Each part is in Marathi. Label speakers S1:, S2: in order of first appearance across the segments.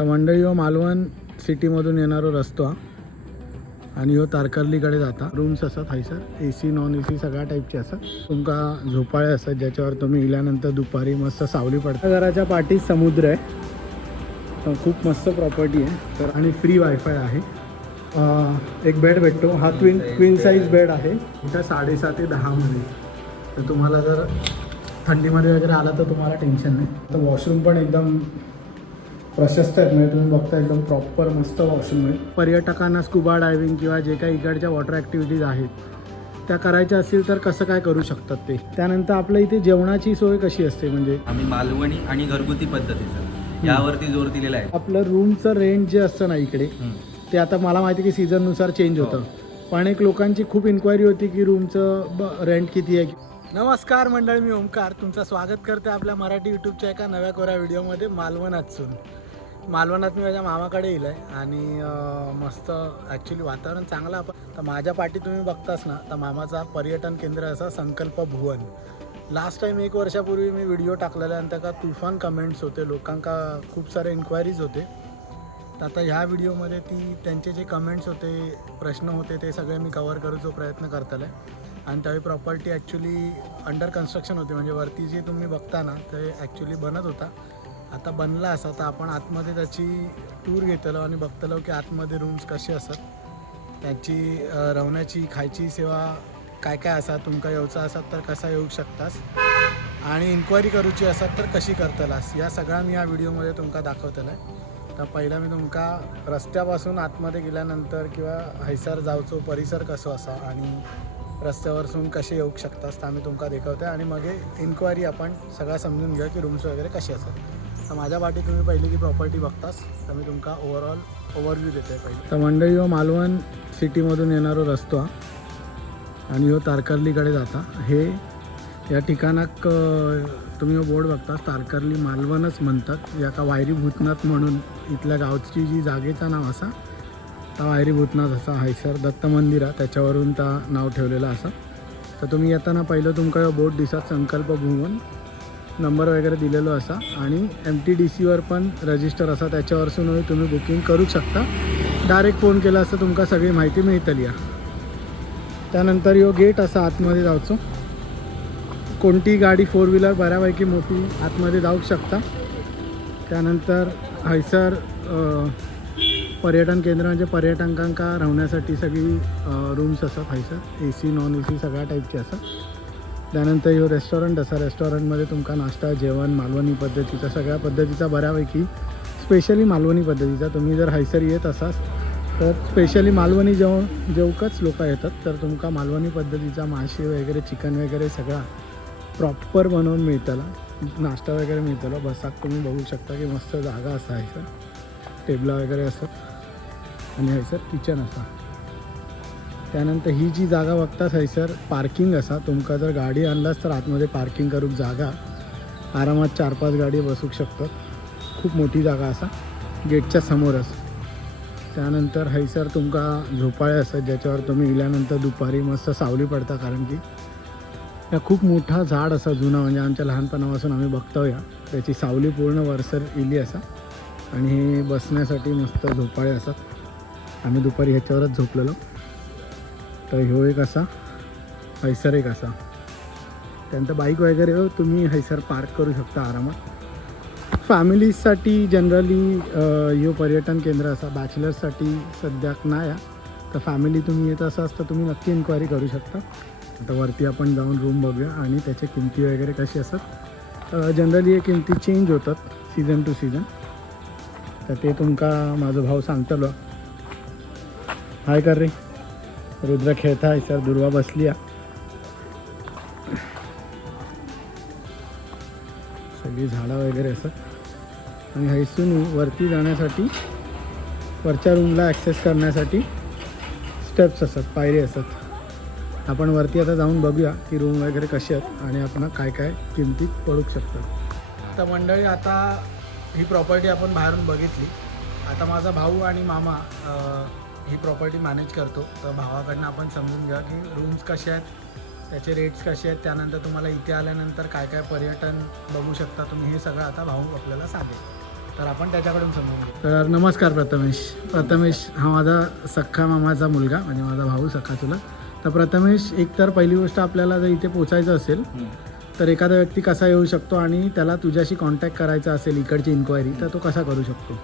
S1: तर मंडळी हो मालवण सिटीमधून येणारो रस्तो हा आणि हो तारकर्लीकडे जाता. रूम्स असतात हायसर A C non A C सगळ्या टाईपचे असतात. तुमका झोपाळे असतात ज्याच्यावर तुम्ही इल्यानंतर दुपारी मस्त सावली पडता. घराच्या पाठीत समुद्र आहे. तर खूप मस्त प्रॉपर्टी आहे. तर आणि फ्री वायफाय आहे. एक बेड भेटतो. हा ट्विन क्वीन साईज बेड आहे. इथं साडेसात ते दहामध्ये तर तुम्हाला जर थंडीमध्ये वगैरे आला तर तुम्हाला टेन्शन नाही. तर वॉशरूम पण एकदम प्रशस्त आहेत म्हणजे तुम्ही बघता एकदम प्रॉपर मस्त वॉशरूम आहे पर्यटकांना स्कुबा डायव्हिंग किंवा जे काही इकडच्या वॉटर ॲक्टिव्हिटीज आहेत त्या करायच्या असतील तर कसं काय करू शकतात ते? त्यानंतर आपल्या इथे जेवणाची सोय कशी असते म्हणजे?
S2: आम्ही मालवणी आणि घरगुती पद्धतीचं यावरती जोर दिलेला आहे.
S1: आपलं रूमचं रेंट जे असतं ना इकडे. ते आता मला माहिती की सीझननुसार चेंज होतं. पण एक लोकांची खूप इन्क्वायरी होती की रूमचं रेंट किती आहे? नमस्कार मंडळी मी ओमकार तुमचं स्वागत करते आपल्या मराठी यूट्यूबच्या एका नव्या कोऱ्या व्हिडिओमध्ये मालवणातून मालवणात मी माझ्या मामाकडे येईल आहे आणि मस्त ॲक्च्युली वातावरण चांगलं आपण पण तर माझ्या पाठी तुम्ही बघताच ना तर मामाचा पर्यटन केंद्र असा संकल्प भुवन. लास्ट टाईम एक वर्षापूर्वी मी व्हिडिओ टाकलेला आणि त्या तुफान कमेंट्स होते. लोकांका खूप सारे इन्क्वायरीज होते. तर आता ह्या व्हिडिओमध्ये ती त्यांचे जे कमेंट्स होते प्रश्न होते ते सगळे मी कवर करूचा प्रयत्न करतले. आणि त्यावेळी प्रॉपर्टी ॲक्च्युली अंडर कन्स्ट्रक्शन होती. म्हणजे वरती जे तुम्ही बघता ना ते ॲक्च्युली बनत होता. आता बनला असा तर आपण आतमध्ये त्याची टूर घेतलो आणि बघतलो की आतमध्ये रूम्स कसे असतात. त्याची रवण्याची राहण्याची खायची सेवा काय काय असा तुमका येवचा असात तर कसा येऊ शकतास. आणि इन्क्वायरी करूची असात तर कशी करतलास या सगळ्या मी या व्हिडिओमध्ये तुमका दाखवतलं आहे तर पहिला मी तुमका रस्त्यापासून आतमध्ये गेल्यानंतर किंवा हैसर जावचो परिसर कसो असा आणि रस्त्यावरसून कसे येऊ शकतास तर आम्ही तुमका दाखवते आणि मग इन्क्वायरी आपण सगळं समजून घेऊ की रूम्स वगैरे कसे असतात. तर माझ्या पाठी तुम्ही पहिली की प्रॉपर्टी बघतास तर मी तुमका ओव्हरऑल ओव्हरव्ह्यू देते पहिले. तर मंडळी हो मालवण सिटीमधून येणारो रस्तो हा. आणि हो तारकर्लीकडे जाता. हे या ठिकाणाक तुम्ही हो बोर्ड बघता तारकर्ली मालवणच म्हणतात. याका वायरी भूतनाथ म्हणून इथल्या गावची जी जागेचं नाव असा त्या वायरी भूतनाथ असा हायसर दत्त मंदिर आहे त्याच्यावरून ता नाव ठेवलेलं असा. तर तुम्ही येताना पहिलं तुमका हो बोर्ड दिसत संकल्प भुवन नंबर वगैरे दिलेलो असा आणि एम टी डी सीवर पण रजिस्टर असा. त्याच्यावरसूनही तुम्ही बुकिंग करू शकता. डायरेक्ट फोन केला असता तुमका सगळी माहिती मिळतली या त्यानंतर यो गेट असा आतमध्ये जावचो कोणती गाडी फोर व्हीलर बऱ्यापैकी मोठी आतमध्ये जाऊ शकता. त्यानंतर हैसर पर्यटन केंद्र म्हणजे पर्यटकांका राहण्यासाठी सगळी रूम्स असतात. हैसर A C non A C सगळ्या टाईपचे असतात. त्यानंतर ह्यो रेस्टॉरंट असा रेस्टॉरंटमध्ये तुमका नाश्ता जेवण मालवणी पद्धतीचा सगळ्या पद्धतीचा बऱ्यापैकी स्पेशली मालवणी पद्धतीचा. तुम्ही जर हैसर येत असाल तर स्पेशली मालवणी जेव जेवकच लोक येतात. तर तुमका मालवणी पद्धतीचा मासे वगैरे चिकन वगैरे सगळा प्रॉपर बनवून मिळतला. नाश्ता वगैरे मिळतलो. बसाक तुम्ही बघू शकता की मस्त जागा असा आहे सर टेबला वगैरे असतात आणि हयसर किचन असा. त्यानंतर ही जी जागा बघताच हयसर पार्किंग असा तुमका जर गाडी आणलास तर आतमध्ये पार्किंग करूक जागा आरामात चार पाच गाडी बसूक शकतात. खूप मोठी जागा असा गेटच्या समोरच त्यानंतर हैसर तुमका झोपाळे असतात ज्याच्यावर तुम्ही इल्यानंतर दुपारी मस्त सावली पडता कारण की या खूप मोठा झाड असा जुना म्हणजे आमच्या लहानपणापासून आम्ही बघतो या त्याची सावली पूर्ण वरसर इली असा. आणि हे बसण्यासाठी मस्त झोपाळे असतात आम्ही दुपारी ह्याच्यावरच झोपलेलो. तर ह्यो एक असा हैसर एक असा. त्यानंतर बाईक वगैरे हो, तुम्ही हैसर पार्क करू शकता आरामात. फॅमिलीजसाठी जनरली ह्यो पर्यटन केंद्र असा बॅचलर्ससाठी सध्याक नाही आहे. तर फॅमिली तुम्ही येत असाल तर तुम्ही नक्की इन्क्वायरी करू शकता. आता वरती आपण जाऊन रूम बघूया आणि त्याच्या किमती वगैरे कशी असतात. जनरली या किमती चेंज होतात सीझन टू सीझन तर ते तुमका माझा भाऊ सांगतलो. हाय कर रे रुद्र खेळता सर दुर्वा बसली सगळी झाडं वगैरे असतात आणि हैसून वरती जाण्यासाठी वरच्या रूमला ॲक्सेस करण्यासाठी स्टेप्स असतात पायरी असतात. आपण वरती आता जाऊन बघूया की रूम वगैरे कसे आहेत आणि आपण काय काय किमतीत पडू शकतात तर मंडळी आता ही प्रॉपर्टी आपण बाहेरून बघितली. आता माझा भाऊ आणि मामा ही प्रॉपर्टी मॅनेज करतो. तर भावाकडनं आपण समजून घ्या की रूम्स कसे आहेत त्याचे रेट्स कसे आहेत त्यानंतर तुम्हाला इथे आल्यानंतर काय काय पर्यटन बघू शकता तुम्ही हे सगळं आता भाऊ आपल्याला सांगेल. तर आपण त्याच्याकडून समजून घेऊ. तर नमस्कार प्रथमेश. प्रथमेश हा माझा सख्खा मामाचा मुलगा म्हणजे माझा भाऊ सख्खा तुला तर प्रथमेश एक तर पहिली गोष्ट आपल्याला जर इथे पोचायचं असेल तर एखादा व्यक्ती कसा येऊ शकतो आणि त्याला तुझ्याशी कॉन्टॅक्ट करायचा असेल इकडची इन्क्वायरी तर तो कसा करू शकतो?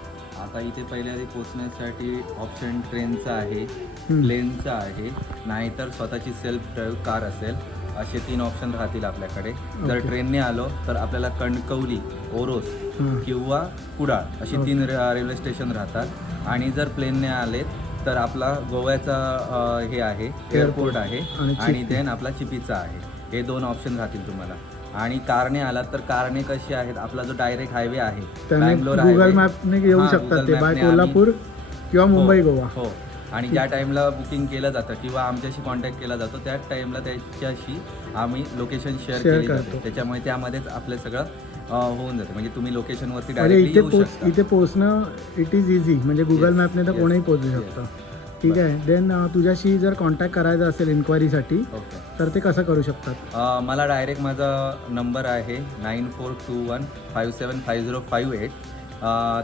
S2: आता इथे पहिल्या आधी पोहोचण्यासाठी ऑप्शन ट्रेनचा आहे. प्लेनचा आहे. नाहीतर स्वतःची सेल्फ ड्राईव्ह कार असेल. असे तीन ऑप्शन राहतील आपल्याकडे. जर. ट्रेनने आलो तर आपल्याला कणकवली ओरोस किंवा कुडाळ अशी तीन रेल्वे स्टेशन राहतात. आणि जर प्लेनने आले तर आपला गोव्याचा हे आहे एअरपोर्ट आहे.
S1: आणि.
S2: देन आपला चिपीचा आहे. हे दोन ऑप्शन राहतील तुम्हाला. आणि कारने आलात तर कारने कशी आहेत? आपला जो डायरेक्ट हायवे आहे
S1: त्याने
S2: बँगलोर
S1: गुगल. मॅपने येऊ
S2: हां,
S1: शकतात
S2: Google
S1: ते बाय
S2: mapने आम्ही-
S1: कोल्हापूर किंवा मुंबई
S2: हो,
S1: गोवा.
S2: हो. आणि ज्या टाईमला बुकिंग केलं जातं किंवा आमच्याशी कॉन्टॅक्ट केला जातो त्याच टाईमला त्याच्याशी आम्ही लोकेशन शेअर
S1: Share
S2: केली
S1: करतो.
S2: त्याच्यामुळे त्यामध्येच आपलं सगळं अ, होऊन जातं. म्हणजे तुम्ही लोकेशनवरती
S1: म्हणजे
S2: डायरेक्टली
S1: इथे
S2: येऊ
S1: पोच
S2: शकता.
S1: इथे पोचणं इट इज इझी म्हणजे गुगल
S2: Yes,
S1: मॅपने तर
S2: yes,
S1: कोणीही
S2: yes.
S1: शकतं. ठीक आहे. देन तुझ्याशी जर कॉन्टॅक्ट करायचा असेल इन्क्वायरीसाठी
S2: ओके.
S1: तर ते कसं करू शकतात?
S2: अ, मला डायरेक्ट माझा नंबर आहे nine four two one five seven five zero five eight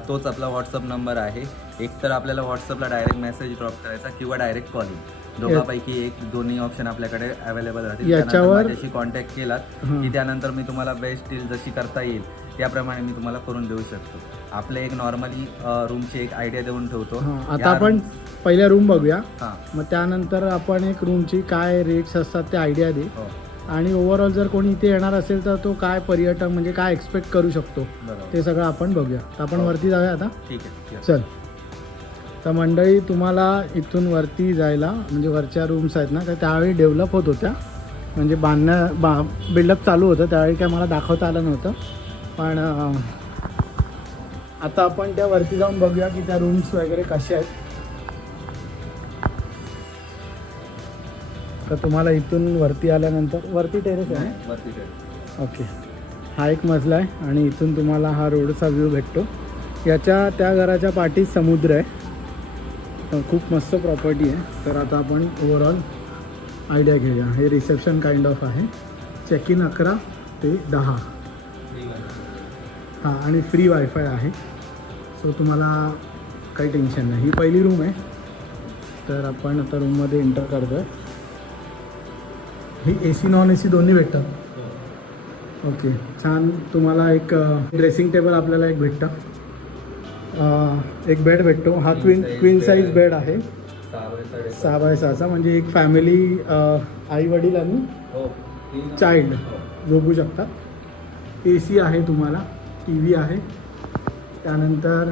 S2: तोच आपला व्हॉट्सअप नंबर आहे. एक तर आपल्याला व्हॉट्सअपला डायरेक्ट मेसेज ड्रॉप करायचा किंवा डायरेक्ट कॉलिंग दोघांपैकी एक दोन्ही ऑप्शन आपल्याकडे अवेलेबल राहतील. त्यानंतर
S1: याच्यावर-
S2: माझ्याशी कॉन्टॅक्ट केलात. की त्यानंतर मी तुम्हाला बेस्ट डील जशी करता येईल त्याप्रमाणे मी तुम्हाला करून देऊ शकतो. आपलं एक नॉर्मली रूमची एक आयडिया देऊन ठेवतो.
S1: आता
S2: या
S1: आपण
S2: rooms-
S1: पहिल्या रूम बघूया.
S2: हां.
S1: मग त्यानंतर आपण एक रूमची काय रेट्स असतात ते आयडिया दे.
S2: हो.
S1: आणि ओव्हरऑल जर कोणी इथे येणार असेल तर तो काय पर्यटक म्हणजे काय एक्सपेक्ट करू शकतो
S2: बरोबर.
S1: ते सगळं आपण बघूया. तर आपण
S2: हो.
S1: वरती जाऊया आता.
S2: ठीक आहे.
S1: चल. तर मंडळी तुम्हाला इथून वरती जायला म्हणजे वरच्या रूम्स आहेत ना तर त्यावेळी डेव्हलप होत होत्या. म्हणजे बांधण्या बा बिल्डअप चालू होतं. त्यावेळी काय मला दाखवता आलं नव्हतं. पण आता आपण त्या वरती जाऊन बघूया की त्या रूम्स वगैरे कशा आहेत. तर तुम्हाला इथून वरती आल्यानंतर वरती टेरेस आहे
S2: वरती.
S1: ओके हा एक मजला आहे आणि इथून तुम्हाला हा रोडचा व्ह्यू भेटतो. याच्या त्या घराच्या पाठीत समुद्र आहे. खूप मस्त प्रॉपर्टी आहे. तर आता आपण ओव्हरऑल आयडिया घेऊया. हे रिसेप्शन काइंड ऑफ आहे. चेक इन अकरा ते दहा. हां आणि फ्री वायफाय आहे. सो तुम्हाला काही टेन्शन नाही. ही पहिली रूम आहे. तर आपण आता रूममध्ये एंटर करतो आहे ही A C non A C दोन्ही भेटतात. ओके छान. तुम्हाला एक ड्रेसिंग टेबल आपल्याला एक भेटतं. एक बेड भेटतो. हा क्वीन क्वीन साईज. बेड आहे.
S2: सहा बाय
S1: सहाचा. म्हणजे एक फॅमिली आई वडील आणि.
S2: हो.
S1: झोपू शकतात ए सी आहे तुम्हाला. टी व्ही आहे. त्यानंतर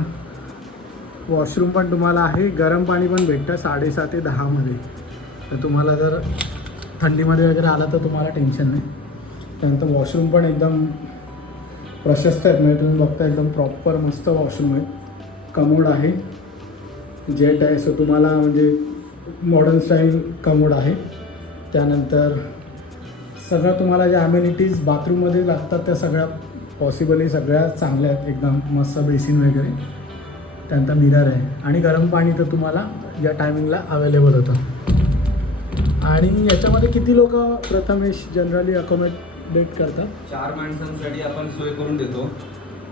S1: वॉशरूम पण तुम्हाला आहे. गरम पाणी पण भेटतं साडेसहा ते दहामध्ये तर तुम्हाला जर थंडीमध्ये वगैरे आला तर तुम्हाला टेन्शन नाही. त्यानंतर वॉशरूम पण एकदम प्रशस्त आहेत. म्हणजे तुम्ही बघता एकदम प्रॉपर मस्त वॉशरूम आहे कमोड आहे. जेट आहे. सो तुम्हाला म्हणजे मॉडर्न स्टाईल कमोड आहे. त्यानंतर सगळं तुम्हाला ज्या अम्युनिटीज बाथरूममध्ये लागतात त्या सगळ्या पॉसिबली सगळ्या चांगल्या आहेत. एकदम मस्त बेसिन वगैरे. त्यानंतर मिरर आहे. आणि गरम पाणी तर तुम्हाला या टायमिंगला अवेलेबल होतं. आणि याच्यामध्ये किती लोक प्रथमेश जनरली अकोमोडेट करतात?
S2: चार माणसांसाठी आपण सोय करून देतो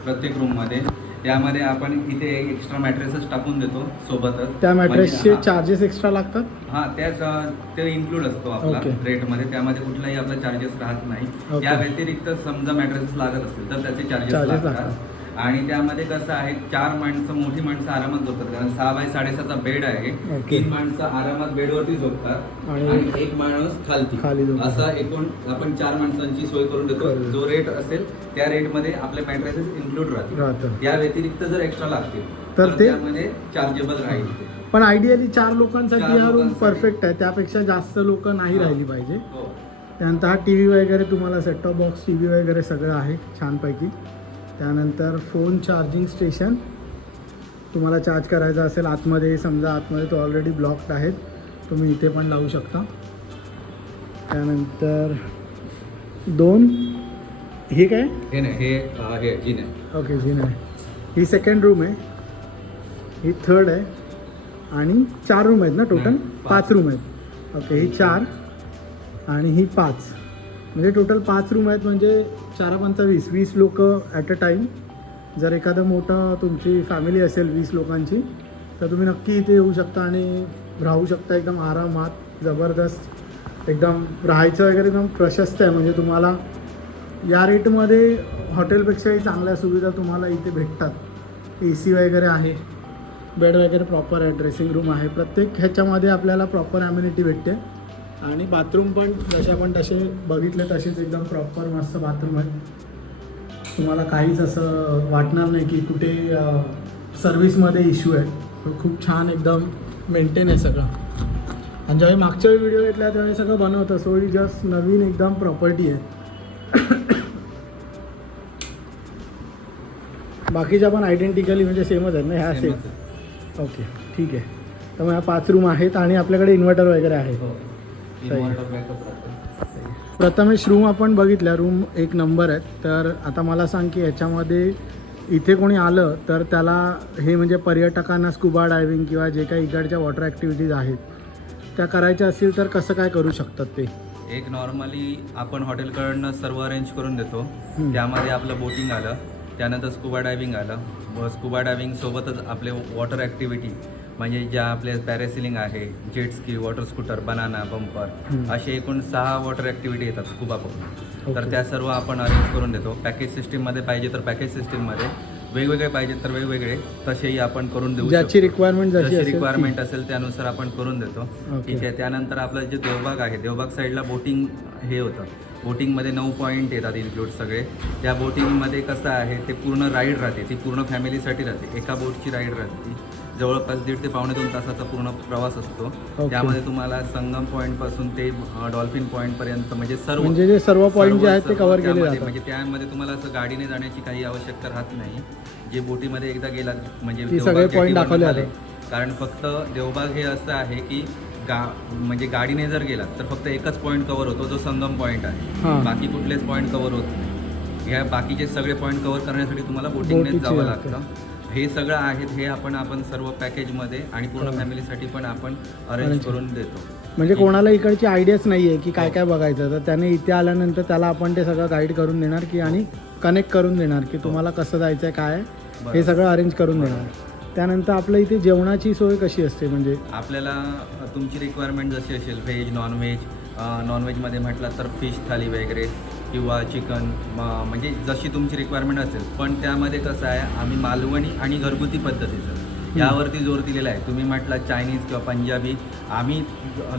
S2: प्रत्येक रूममध्ये त्यामध्ये आपण इथे एक एक्स्ट्रा मॅट्रेसेस टाकून देतो सोबतच
S1: त्या मॅट्रेसचे
S2: म्हणजे- हा.
S1: चार्जेस एक्स्ट्रा लागतात
S2: हा त्याच अ, ते इन्क्लूड असतो आपला
S1: Okay.
S2: रेटमध्ये त्यामध्ये कुठलाही आपला चार्जेस राहत नाही
S1: Okay.
S2: या व्यतिरिक्त समजा मॅट्रेसेस लागत असतील तर त्याचे चार्जेस
S1: Charges
S2: लागतात
S1: लागतात.
S2: आणि त्यामध्ये कसं आहे चार माणसं मोठी माणसं आरामात झोपतात. कारण सहा बाय साडेसहाचा बेड आहे. तीन माणसं आरामात बेडवरती झोपतात आणि- एक माणूस खालती. असा एकूण आपण चार माणसांची सोय करून देतो. जो रेट असेल त्या रेटमध्ये आपले मॅट्रेसेस इन्क्लूड राहतील.
S1: राहतं.
S2: या व्यतिरिक्त जर एक्स्ट्रा लागतील
S1: तर ते-
S2: त्यामध्ये चार्जेबल राहील
S1: पण आयडियली चार लोकांसाठी हा रूम. परफेक्ट आहे. त्यापेक्षा जास्त लोक नाही. राहिली पाहिजे.
S2: हो.
S1: त्यानंतर हा टी व्ही वगैरे तुम्हाला सेटटॉप बॉक्स टी व्ही वगैरे सगळं आहे छानपैकी. त्यानंतर फोन चार्जिंग स्टेशन तुम्हाला चार्ज करायचा असेल आतमध्ये समजा आतमध्ये तो ऑलरेडी ब्लॉक्ड आहेत तुम्ही इथे पण लावू शकता. त्यानंतर दोन. हे काय?
S2: हे नाही हे हे
S1: ओके जी नाही. ही सेकंड रूम आहे. ही थर्ड आहे. आणि चार रूम आहेत ना टोटल पाच. रूम आहेत. ओके ही चार आणि ही पाच. म्हणजे टोटल पाच रूम आहेत म्हणजे चारा पंचा वीस वीस लोक ॲट अ टाईम जर एखादं मोठं तुमची फॅमिली असेल वीस लोकांची तर तुम्ही नक्की इथे येऊ शकता आणि राहू शकता एकदम आरामात जबरदस्त एकदम राहायचं वगैरे एकदम प्रशस्त आहे. म्हणजे तुम्हाला या रेटमध्ये हॉटेलपेक्षाही चांगल्या सुविधा तुम्हाला इथे भेटतात. ए सी वगैरे आहे बेड वगैरे प्रॉपर आहे ड्रेसिंग रूम आहे. प्रत्येक ह्याच्यामध्ये आपल्याला प्रॉपर ॲम्युनिटी भेटते. आणि बाथरूम पण जसे आपण तसे बघितले तसेच एकदम प्रॉपर मस्त बाथरूम आहे. तुम्हाला काहीच असं वाटणार नाही की कुठे सर्विसमध्ये इश्यू आहे. खूप छान एकदम मेंटेन आहे सगळं. आणि ज्यावेळी मागच्या वेळी व्हिडिओ घेतला त्यावेळी सगळं बनवतं सो ही जस्ट नवीन एकदम प्रॉपर्टी आहे. बाकीच्या पण आयडेंटिकली म्हणजे सेमच आहेत ना ह्या सेम ओके ठीक आहे. तर मग ह्या पाच रूम आहेत आणि आपल्याकडे इन्व्हर्टर वगैरे आहे. प्रथमेश रूम आपण बघितल्या. रूम एक नंबर आहेत. तर आता मला सांग की ह्याच्यामध्ये इथे कोणी आलं तर त्याला हे म्हणजे पर्यटकांना स्कुबा डायव्हिंग किंवा जे काही इकडच्या वॉटर ॲक्टिव्हिटीज आहेत त्या करायच्या असतील तर कसं काय करू शकतात ते?
S2: एक नॉर्मली आपण हॉटेलकडनं सर्व अरेंज करून देतो. त्यामध्ये आपलं बोटिंग आलं. त्यानंतर स्कुबा डायव्हिंग आलं. स्कुबा डायव्हिंग सोबतच आपले वॉटर ॲक्टिव्हिटी म्हणजे ज्या आपले पॅरासिलिंग आहे jet ski water scooter banana bumper. असे एकूण सहा वॉटर ॲक्टिव्हिटी येतात स्कुबा पकडून तर. त्या सर्व आपण अरेंज करून देतो पॅकेज सिस्टीममध्ये पाहिजे तर पॅकेज सिस्टीममध्ये वेगवेगळे पाहिजे तर वेगवेगळे तसेही आपण करून देऊ
S1: ज्याची. रिक्वायरमेंट जशी.
S2: रिक्वायरमेंट असेल त्यानुसार आपण करून देतो. ठीक आहे त्यानंतर आपलं जे देवबाग आहे देवबाग साईडला बोटिंग हे होतं बोटिंगमध्ये नऊ पॉईंट येतात इन्क्लूड सगळे त्या बोटिंगमध्ये कसं आहे ते पूर्ण राईड राहते ती पूर्ण फॅमिलीसाठी राहते एका बोटची राईड राहते ती जवळपास दीड ते पावणे दोन तासाचा पूर्ण प्रवास असतो. त्यामध्ये तुम्हाला संगम पॉईंटपासून ते डॉल्फिन पॉईंटपर्यंत म्हणजे सर्व
S1: म्हणजे जे सर्व पॉईंट जे आहेत ते कव्हर केले जातात
S2: म्हणजे त्यामध्ये तुम्हाला असं गाडीने जाण्याची काही आवश्यकता राहत नाही जे बोटीमध्ये एकदा गेलात म्हणजे
S1: सगळे
S2: जेटीवरनं
S1: दाखवले
S2: झाले.
S1: जातात.
S2: कारण फक्त देवबाग हे असं आहे की गा म्हणजे गाडीने जर गेलात तर फक्त एकच पॉईंट कव्हर होतो जो संगम पॉईंट आहे. बाकी कुठलेच पॉईंट कव्हर होत नाही ह्या बाकीचे सगळे पॉईंट कव्हर करण्यासाठी तुम्हाला बोटिंगनेच जावं
S1: लागते.
S2: हे सगळं आहेत हे आपण आपण सर्व पॅकेजमध्ये आणि पूर्ण
S1: हां.
S2: फॅमिलीसाठी पण आपण अरेंज करून देतो.
S1: म्हणजे कोणाला इकडची आयडियाच नाही आहे की काय
S2: हो.
S1: काय बघायचं तर त्याने इथे आल्यानंतर त्याला आपण ते सगळं गाईड करून देणार की आणि कनेक्ट करून देणार की तुम्हाला कसं जायचं आहे काय हे. सगळं अरेंज करून देणार. त्यानंतर आपल्या इथे जेवणाची सोय कशी असते म्हणजे?
S2: आपल्याला तुमची रिक्वायरमेंट जशी असेल व्हेज नॉनव्हेज नॉनव्हेजमध्ये म्हटलं तर फिश थाली वगैरे किंवा चिकन म्हणजे जशी तुमची रिक्वायरमेंट असेल. पण त्यामध्ये कसं आहे आम्ही मालवणी आणि घरगुती पद्धतीचं. यावरती जोर दिलेला आहे. तुम्ही म्हटलं चायनीज किंवा पंजाबी आम्ही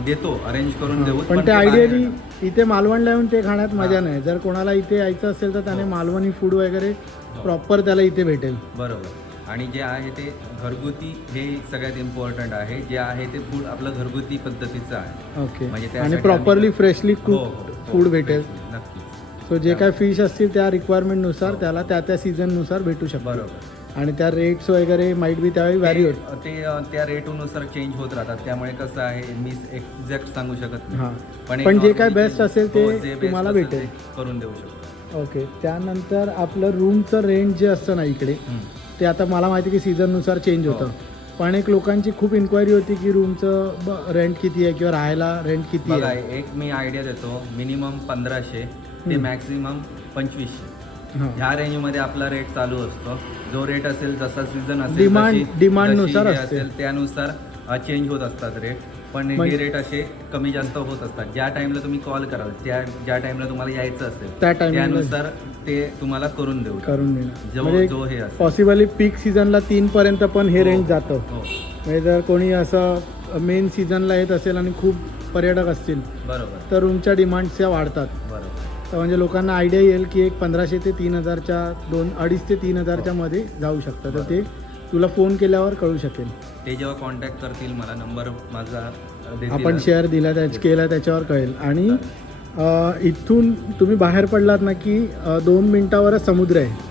S2: देतो अरेंज करून देऊ
S1: पण ते आयडियली. इथे मालवणला येऊन ते खाण्यात मजा
S2: हां.
S1: नाही. जर कोणाला इथे यायचं असेल तर त्याने
S2: हो.
S1: मालवणी फूड वगैरे प्रॉपर त्याला इथे भेटेल.
S2: बरोबर. आणि जे आहे ते घरगुती हे सगळ्यात इम्पॉर्टंट आहे. जे आहे ते फूड आपलं घरगुती पद्धतीचं आहे.
S1: ओके
S2: म्हणजे
S1: आणि प्रॉपरली फ्रेशली
S2: हो,
S1: कुक
S2: हो, हो,
S1: फूड भेटेल.
S2: नक्कीच.
S1: सो जे काय फिश असतील त्या रिक्वायरमेंटनुसार. त्याला त्या त्या सीझननुसार भेटू शकतो.
S2: बरोबर.
S1: आणि त्या रेट्स वगैरे माईट बी त्यावेळी व्हॅरी होत.
S2: ते ते, अ, त्या रेटनुसार चेंज होत राहतात. त्यामुळे कसं आहे मी एक्झॅक्ट सांगू शकत नाही.
S1: हां.
S2: एक
S1: पण जे काय
S2: normally
S1: बेस्ट असेल ते
S2: हो, जे best
S1: तुम्हाला
S2: असेल
S1: भेटेल.
S2: ते करून देऊ शकतो.
S1: ओके त्यानंतर आपलं रूमचं रेंट जे असतं ना इकडे ते आता मला माहिती की सीझननुसार चेंज
S2: हो.
S1: होतं. पण एक लोकांची खूप इन्क्वायरी होती की रूमचं रेंट किती आहे किंवा राहायला रेंट किती
S2: बघा
S1: आहे?
S2: एक मी आयडिया देतो. मिनिमम पंधराशे. ते
S1: हम्म.
S2: मॅक्सिमम पंचवीसशे.
S1: हां.
S2: ह्या रेंजमध्ये आपला रेट चालू असतो. जो रेट असेल जसा सीझन असेल
S1: Demand-
S2: जशी-
S1: demand
S2: जशी
S1: नुसार
S2: हे
S1: असते.
S2: असेल त्यानुसार चेंज होत असतात रेट पण
S1: म्हणजे-
S2: हे रेट असे कमी जास्त होत असतात. ज्या टाइमला तुम्ही कॉल कराल त्या ज्या टाइमला तुम्हाला यायचं असेल
S1: त्या टायमिंगला
S2: त्यानुसार ते तुम्हाला करून देऊ.
S1: करून देणार.
S2: जो
S1: म्हणजे
S2: जो हे असेल.
S1: पॉसिबली पीक सीझनला तीन पर्यंत पण हे
S2: हो.
S1: रेंज जातं.
S2: हो.
S1: म्हणजे जर कोणी असं मेन सीझनला येत असेल आणि खूप पर्यटक असतील
S2: बरोबर.
S1: तर रूमच्या डिमांड्सच्या वाढतात.
S2: बरोबर.
S1: तर म्हणजे लोकांना आयडिया येईल की एक पंधराशे ते तीन हजारच्या दोन अडीच ते तीन हजारच्या मध्ये जाऊ शकतं. तर ते तुला फोन केल्यावर कळू शकेल.
S2: ते जेव्हा कॉन्टॅक्ट करतील मला नंबर माझा देतील.
S1: आपण शेअर दिला त्या केला त्याच्यावर कळेल. आणि अ, इथून तुम्ही बाहेर पडलात ना की अ, दोन मिनिटावरच समुद्र आहे.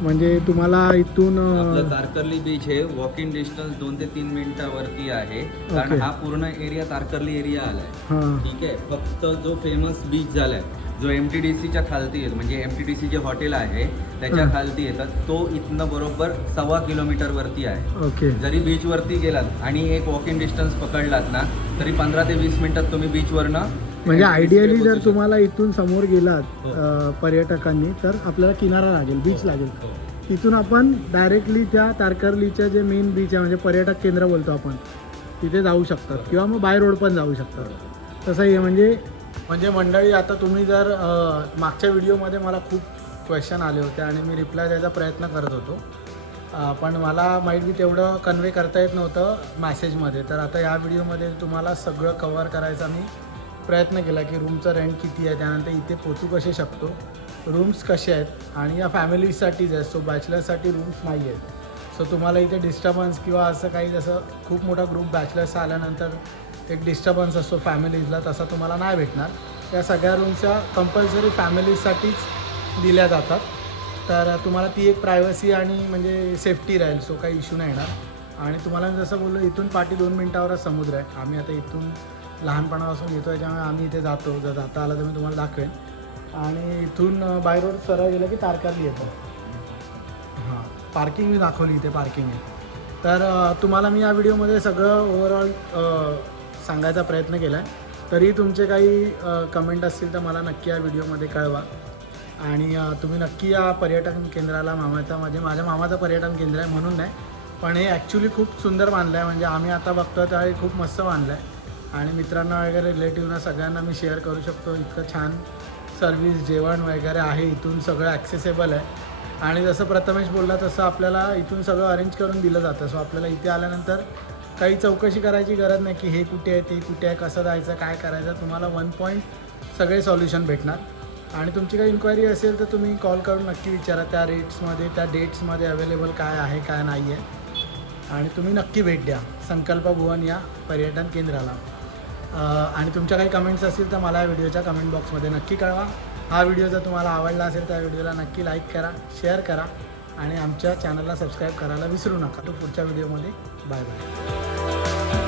S1: म्हणजे तुम्हाला इथून
S2: आपलं तारकर्ली बीच हे वॉकिंग डिस्टन्स दोन ते तीन मिनिटावरती आहे. कारण. हा पूर्ण एरिया तारकर्ली एरिया आलाय.
S1: हां.
S2: ठीक आहे? फक्त जो फेमस बीच झालाय जो एम टी डी सीच्या खालती येतो म्हणजे एम टी डी सी जे हॉटेल आहे त्याच्या. खालती येतात तो इथनं बरोबर सव्वा किलोमीटर वरती आहे.
S1: ओके.
S2: जरी बीचवरती गेलात आणि एक वॉकिंग डिस्टन्स पकडलात ना तरी पंधरा ते वीस मिनिटात तुम्ही बीचवरनं
S1: म्हणजे आयडियली जर. तुम्हाला इथून समोर गेलात
S2: हो.
S1: अ, पर्यटकांनी तर आपल्याला किनारा लागेल बीच लागेल.
S2: हो.
S1: तिथून आपण डायरेक्टली त्या तारकर्लीच्या जे मेन बीच आहे म्हणजे पर्यटक केंद्र बोलतो आपण तिथे जाऊ शकतात. किंवा मग बाय रोड पण जाऊ शकतात. तसंही आहे म्हणजे म्हणजे मंडळी आता तुम्ही जर अ, मागच्या व्हिडिओमध्ये मला खूप क्वेश्चन आले होते आणि मी रिप्लाय द्यायचा प्रयत्न करत होतो. अ, पण मला माहीत बी तेवढं कन्वे करता येत नव्हतं मॅसेजमध्ये तर आता या व्हिडिओमध्ये तुम्हाला सगळं कवर करायचा मी प्रयत्न केला की रूमचं रेंट किती आहे त्यानंतर इथे पोचू कसे शकतो? रूम्स कसे आहेत? आणि या फॅमिलीसाठीच आहेत सो बॅचलर्ससाठी रूम्स नाही आहेत. सो तुम्हाला इथे डिस्टर्बन्स किंवा असं काही जसं खूप मोठा ग्रुप बॅचलर्स आल्यानंतर एक डिस्टर्बन्स असतो फॅमिलीजला तसा तुम्हाला नाही भेटणार. त्या सगळ्या रूम्सच्या कंपल्सरी फॅमिलीसाठीच दिल्या जातात. तर तुम्हाला ती एक प्रायव्हसी आणि म्हणजे सेफ्टी राहील सो काही इश्यू नाही येणार. आणि तुम्हाला जसं बोललो इथून पाठी दोन मिनटावरच समुद्र आहे. आम्ही आता इथून लहानपणापासून येतो याच्यामुळे आम्ही इथे जातो. जर जाता आलं तर मी तुम्हाला दाखवेन. आणि इथून बाय रोड सरळ गेलं की तारकाली येतो. हां पार्किंग मी दाखवली इथे पार्किंग आहे. तर तुम्हाला मी या व्हिडिओमध्ये सगळं ओव्हरऑल सांगायचा प्रयत्न केला आहे तरी तुमचे काही कमेंट असतील तर मला नक्की या व्हिडिओमध्ये कळवा. आणि तुम्ही नक्की या पर्यटन केंद्राला मामाचा म्हणजे माझ्या मामाचं पर्यटन केंद्र आहे म्हणून नाही पण हे ॲक्च्युली खूप सुंदर बांधलं आहे म्हणजे आम्ही आता बघतो त्यावेळी खूप मस्त बांधलं आहे आणि मित्रांना वगैरे रिलेटिव्हना सगळ्यांना मी शेअर करू शकतो. इतकं छान सर्विस जेवण वगैरे आहे. इथून सगळं ॲक्सेसेबल आहे. आणि जसं प्रथमेश बोलला तसं आपल्याला इथून सगळं अरेंज करून दिलं जातं. सो आपल्याला इथे आल्यानंतर काही चौकशी करायची गरज नाही की हे कुठे आहे ते कुठे आहे कसं जायचं काय करायचं. तुम्हाला वन पॉईंट सगळे सॉल्युशन भेटणार. आणि तुमची काही इन्क्वायरी असेल तर तुम्ही कॉल करून नक्की विचारा त्या रेट्समध्ये त्या डेट्समध्ये अवेलेबल काय आहे काय नाही आहे आणि तुम्ही नक्की भेट द्या. संकल्प भुवन या पर्यटन केंद्राला. आणि तुमच्या काही कमेंट्स असतील तर मला या व्हिडिओच्या कमेंट बॉक्समध्ये नक्की कळवा. हा व्हिडिओ जर तुम्हाला आवडला असेल तर या व्हिडिओला नक्की लाईक करा शेअर करा आणि आमच्या चॅनलला सबस्क्राईब करायला विसरू नका. तो पुढच्या व्हिडिओमध्ये बाय बाय